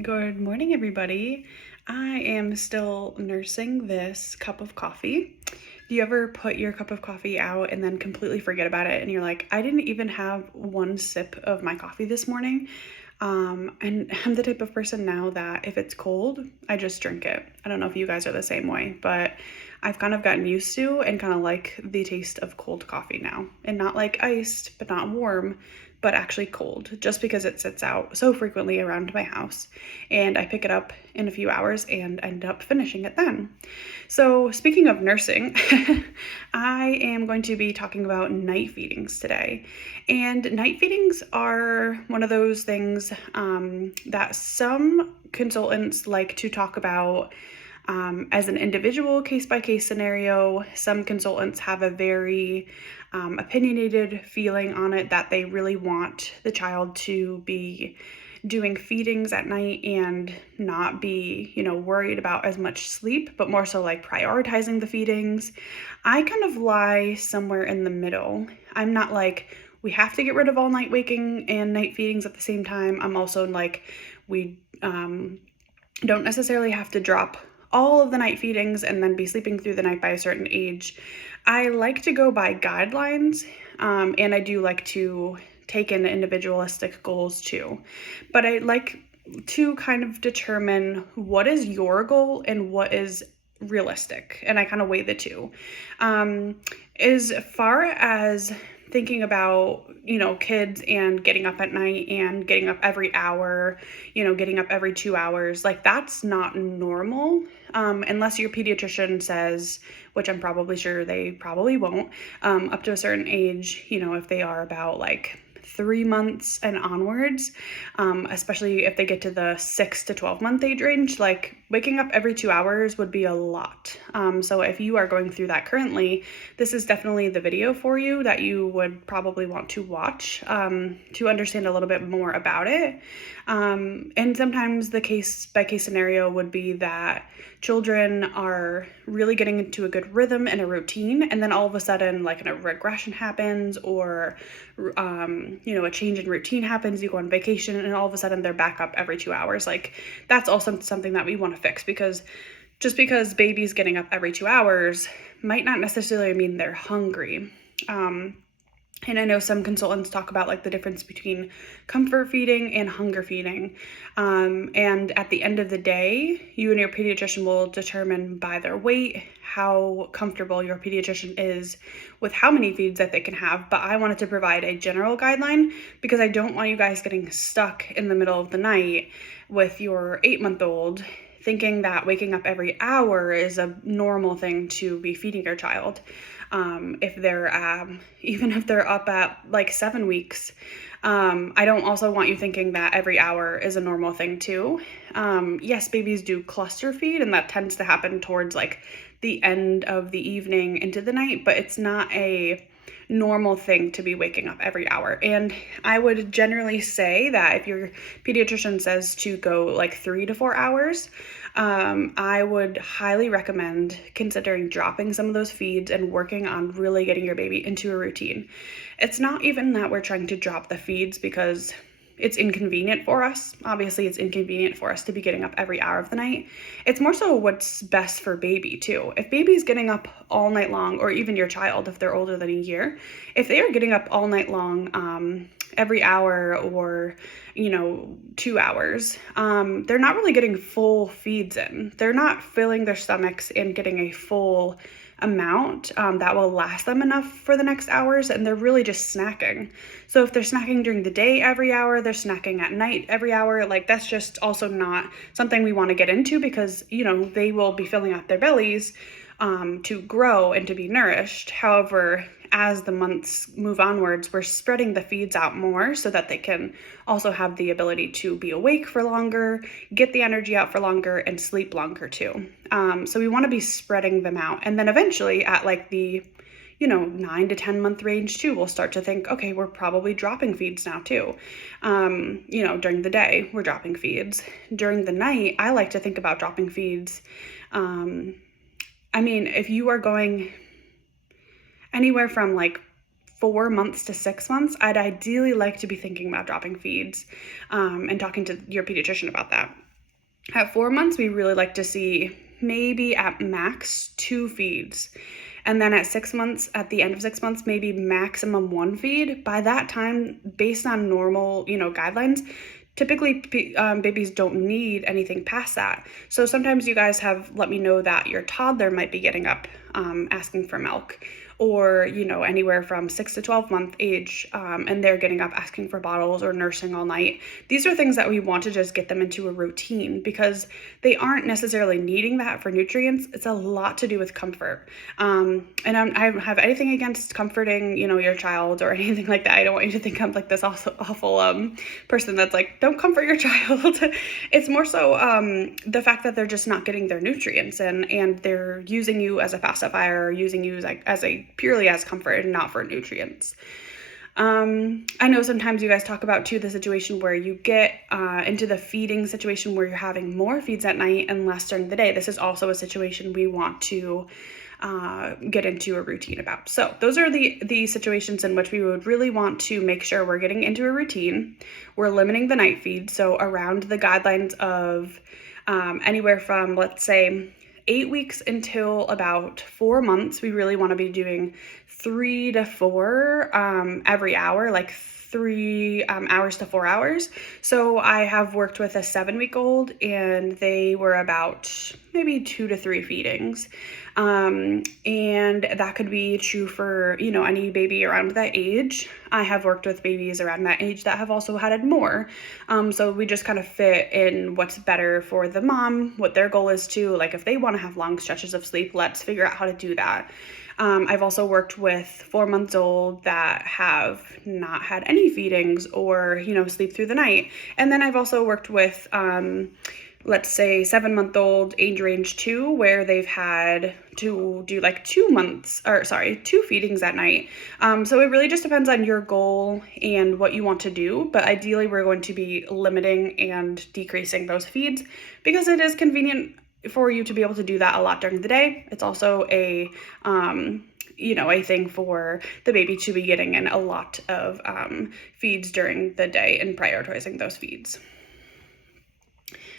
Good morning, everybody. I am still nursing this cup of coffee. Do you ever put your cup of coffee out and then completely forget about it and you're like, I didn't even have one sip of my coffee this morning? And I'm the type of person now that if it's cold, I just drink it. I don't know if you guys are the same way, but I've kind of gotten used to and kind of like the taste of cold coffee now. And not like iced, but not warm, but actually cold, just because it sits out so frequently around my house. And I pick it up in a few hours and end up finishing it then. So, speaking of nursing, I am going to be talking about night feedings today. And night feedings are one of those things that some consultants like to talk about as an individual case-by-case scenario. Some consultants have a very opinionated feeling on it, that they really want the child to be doing feedings at night and not be, worried about as much sleep, but more so like prioritizing the feedings. I kind of lie somewhere in the middle. I'm not like, we have to get rid of all night waking and night feedings at the same time. I'm also like, we don't necessarily have to drop all of the night feedings and then be sleeping through the night by a certain age. I like to go by guidelines, and I do like to take in individualistic goals too. But I like to kind of determine what is your goal and what is realistic, and I kind of weigh the two. As far as thinking about, kids and getting up at night and getting up every hour, getting up every 2 hours, like that's not normal. Unless your pediatrician says, which I'm probably sure they probably won't, up to a certain age, if they are about like 3 months and onwards, especially if they get to the 6 to 12 month age range, like waking up every 2 hours would be a lot. So if you are going through that currently, this is definitely the video for you that you would probably want to watch to understand a little bit more about it. And sometimes the case by case scenario would be that children are really getting into a good rhythm and a routine, and then all of a sudden like a regression happens, or a change in routine happens. You go on vacation and all of a sudden they're back up every 2 hours. Like that's also something that we want to fix, because just because baby's getting up every 2 hours might not necessarily mean they're hungry. And I know some consultants talk about like the difference between comfort feeding and hunger feeding. And at the end of the day, you and your pediatrician will determine by their weight how comfortable your pediatrician is with how many feeds that they can have. But I wanted to provide a general guideline because I don't want you guys getting stuck in the middle of the night with your 8-month-old thinking that waking up every hour is a normal thing to be feeding your child. If they're even if they're up at like 7 weeks, I don't also want you thinking that every hour is a normal thing too. Yes, babies do cluster feed, and that tends to happen towards like the end of the evening into the night, but it's not a normal thing to be waking up every hour. And I would generally say that if your pediatrician says to go like 3 to 4 hours, I would highly recommend considering dropping some of those feeds and working on really getting your baby into a routine. It's not even that we're trying to drop the feeds because it's inconvenient for us. Obviously, it's inconvenient for us to be getting up every hour of the night. It's more so what's best for baby too. If baby's getting up all night long, or even your child, if they're older than a year, if they are getting up all night long, every hour or 2 hours, they're not really getting full feeds in. They're not filling their stomachs and getting a full amount that will last them enough for the next hours, and they're really just snacking. So if they're snacking during the day every hour, they're snacking at night every hour, like that's just also not something we want to get into, because they will be filling up their bellies to grow and to be nourished. However, as the months move onwards, we're spreading the feeds out more so that they can also have the ability to be awake for longer, get the energy out for longer, and sleep longer too. So we want to be spreading them out. And then eventually at like the 9 to 10 month range too, we'll start to think, okay, we're probably dropping feeds now too. During the day, we're dropping feeds. During the night, I like to think about dropping feeds. If you are going anywhere from like 4 months to 6 months, I'd ideally like to be thinking about dropping feeds and talking to your pediatrician about that. At 4 months, we really like to see maybe at max 2 feeds. And then at 6 months, at the end of 6 months, maybe maximum 1 feed. By that time, based on normal, guidelines, typically babies don't need anything past that. So sometimes you guys have let me know that your toddler might be getting up asking for milk, or anywhere from 6 to 12 month age, and they're getting up asking for bottles or nursing all night. These are things that we want to just get them into a routine, because they aren't necessarily needing that for nutrients. It's a lot to do with comfort, and I don't have anything against comforting your child or anything like that. I don't want you to think I'm like this awful person that's like, don't comfort your child. It's more so the fact that they're just not getting their nutrients, and they're using you as a pacifier, or using you as a purely as comfort and not for nutrients. I know sometimes you guys talk about too the situation where you get into the feeding situation where you're having more feeds at night and less during the day. This is also a situation we want to get into a routine about. So those are the situations in which we would really want to make sure we're getting into a routine. We're limiting the night feed, so around the guidelines of anywhere from, let's say, 8 weeks until about 4 months. We really want to be doing 3 to 4 every hour, like 3 hours to 4 hours. So I have worked with a 7-week-old, and they were about maybe 2 to 3 feedings. And that could be true for, any baby around that age. I have worked with babies around that age that have also had more. So we just kind of fit in what's better for the mom, what their goal is too. Like if they want to have long stretches of sleep, let's figure out how to do that. I've also worked with 4 months old that have not had any feedings or, sleep through the night. And then I've also worked with, let's say 7-month-old age range 2, where they've had to do like 2 feedings at night. So it really just depends on your goal and what you want to do. But ideally we're going to be limiting and decreasing those feeds, because it is convenient for you to be able to do that a lot during the day. It's also a thing for the baby to be getting in a lot of feeds during the day and prioritizing those feeds.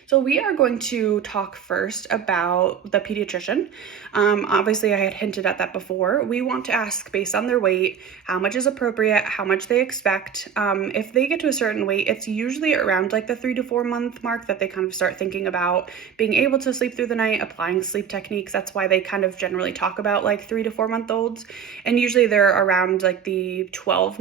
So we are going to talk first about the pediatrician. Obviously, I had hinted at that before. We want to ask, based on their weight, how much is appropriate, how much they expect. If they get to a certain weight, it's usually around like the 3 to 4 month mark that they kind of start thinking about being able to sleep through the night, applying sleep techniques. That's why they kind of generally talk about like 3 to 4 month olds. And usually they're around like the 12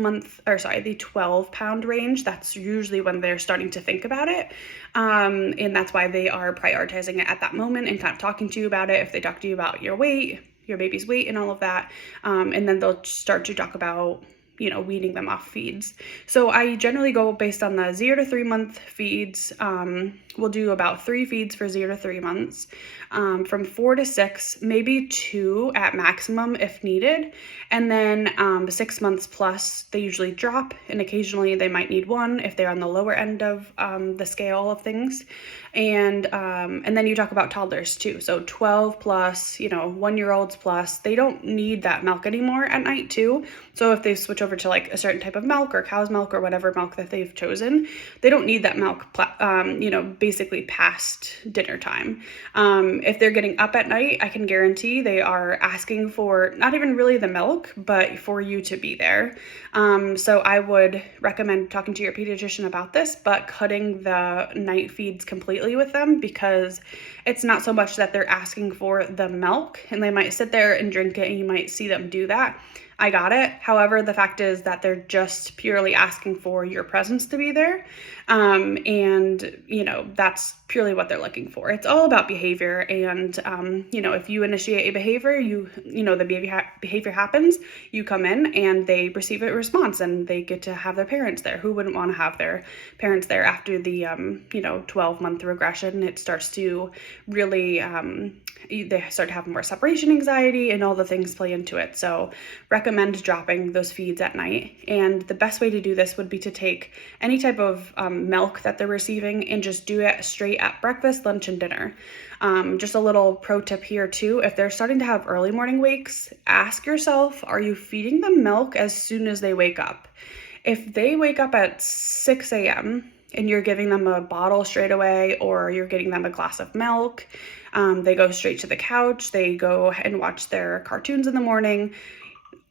pound range. That's usually when they're starting to think about it. And that's why they are prioritizing it at that moment and kind of talking to you about it. If they talk to you about your weight, your baby's weight and all of that, and then they'll start to talk about weaning them off feeds. So I generally go based on the 0 to 3 month feeds. We'll do about 3 feeds for 0 to 3 months. From 4 to 6, maybe 2 at maximum if needed. And then 6 months plus, they usually drop, and occasionally they might need 1 if they're on the lower end of the scale of things. And then you talk about toddlers too. So 12 plus, 1-year-olds plus, they don't need that milk anymore at night too. So if they switch over to like a certain type of milk or cow's milk or whatever milk that they've chosen, they don't need that milk, basically past dinner time. If they're getting up at night, I can guarantee they are asking for not even really the milk, but for you to be there. So I would recommend talking to your pediatrician about this, but cutting the night feeds completely with them, because it's not so much that they're asking for the milk, and they might sit there and drink it and you might see them do that. I got it. However, the fact is that they're just purely asking for your presence to be there. And, that's purely what they're looking for. It's all about behavior. And, if you initiate a behavior, the behavior happens, you come in and they receive a response and they get to have their parents there. Who wouldn't want to have their parents there after the, 12-month regression? It starts to really, they start to have more separation anxiety and all the things play into it. So recommend recommend dropping those feeds at night. And the best way to do this would be to take any type of milk that they're receiving and just do it straight at breakfast, lunch, and dinner. Just a little pro tip here too, if they're starting to have early morning wakes, ask yourself, are you feeding them milk as soon as they wake up? If they wake up at 6 a.m. and you're giving them a bottle straight away, or you're getting them a glass of milk, they go straight to the couch, they go and watch their cartoons in the morning,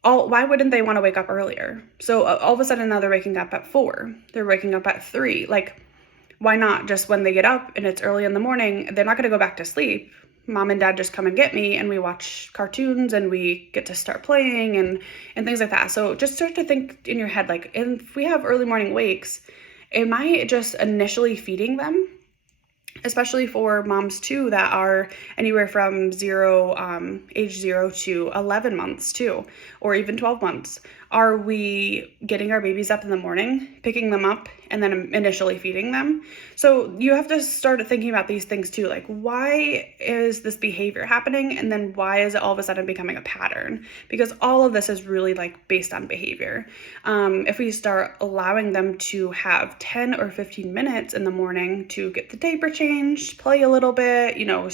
why wouldn't they want to wake up earlier? So all of a sudden now they're waking up at 4, they're waking up at 3, like why not just when they get up and it's early in the morning, they're not going to go back to sleep. Mom and dad just come and get me and we watch cartoons and we get to start playing and things like that. So just start to think in your head, like, if we have early morning wakes, am I just initially feeding them? Especially for moms too that are anywhere from age 0 to 11 months too, or even 12 months. Are we getting our babies up in the morning, picking them up, and then initially feeding them? So you have to start thinking about these things too, like why is this behavior happening, and then why is it all of a sudden becoming a pattern? Because all of this is really like based on behavior. If we start allowing them to have 10 or 15 minutes in the morning to get the diaper changed, play a little bit,